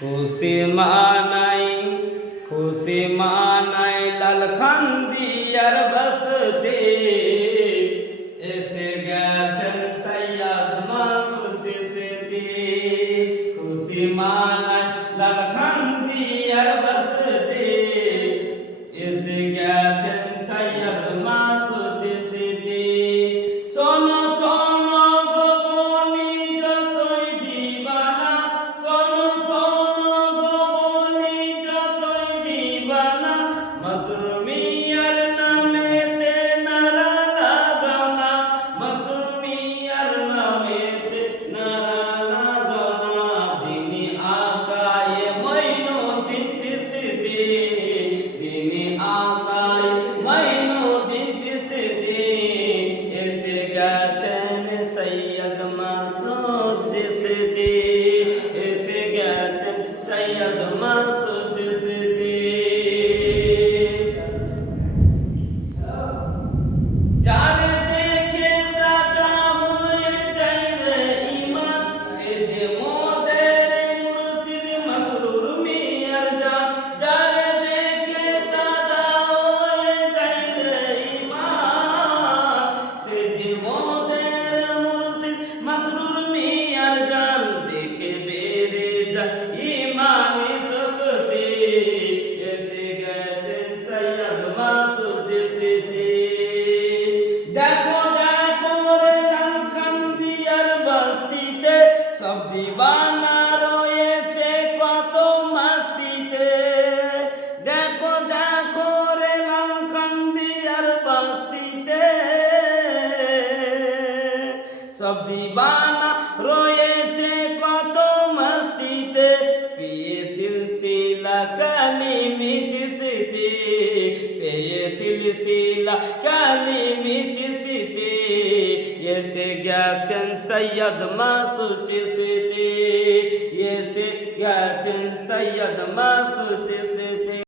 খুশি মানাই লালখান্দিয়ার বসতি এসে গেছেন সৈয়দ মাসুদ সিদ্দি। খুশি মানাই লালখান্দিয়ার বসতি এসে গেছেন সৈয়দ মাসুদ সিদ্দি। শোনো শোনো গোপনি যতই দিবানা, শোনো শোনো গোপনি যতই দিবানা, মাসুমিয়ার নামেতে নারা লাগানা, মাসুমিয়ার নামেতে নারা লাগানা। যিনি আকায়ে মঈনুদ্দিন চিশতি, যিনি আকায়ে মঈনুদ্দিন চিশতি এসে গেছেন সৈয়দ মাসুদ সিদ্দি, এসে গেছেন সৈয়দ মাসুদ সিদ্দি। যারে দেখে তাজা হয়ে যায় রে ঈমান, সে যে মোদের মুর্শিদ মাসরুর মিয়ার জান। যারে দেখে তাজা হয়ে যায় রে ঈমান, সে যে মোদের মুর্শিদ মাসরুর মিয়ার জান। দেখে বেড়ে যায় ঈমানি শক্তি, এসে গেছেন সৈয়দ মাসুদ সিদ্দি। দেখো দেখো রে লালখান্দিয়ার বস্তিতে সব দিবানা রয়েছে কত মাস্তিতে। দেখো দেখো রে লালখান্দিয়ার বস্তিতে সব দিবানা রয়েছে কত মস্তিতে। পিয়ে সিলসিলা কালিমি চিশতি, পিয়ে সিলসিলা কালিমি চিশতি এসে গেছেন সৈয়দ মাসুদ চিশতি, এসে গেছেন সৈয়দ মাসুদ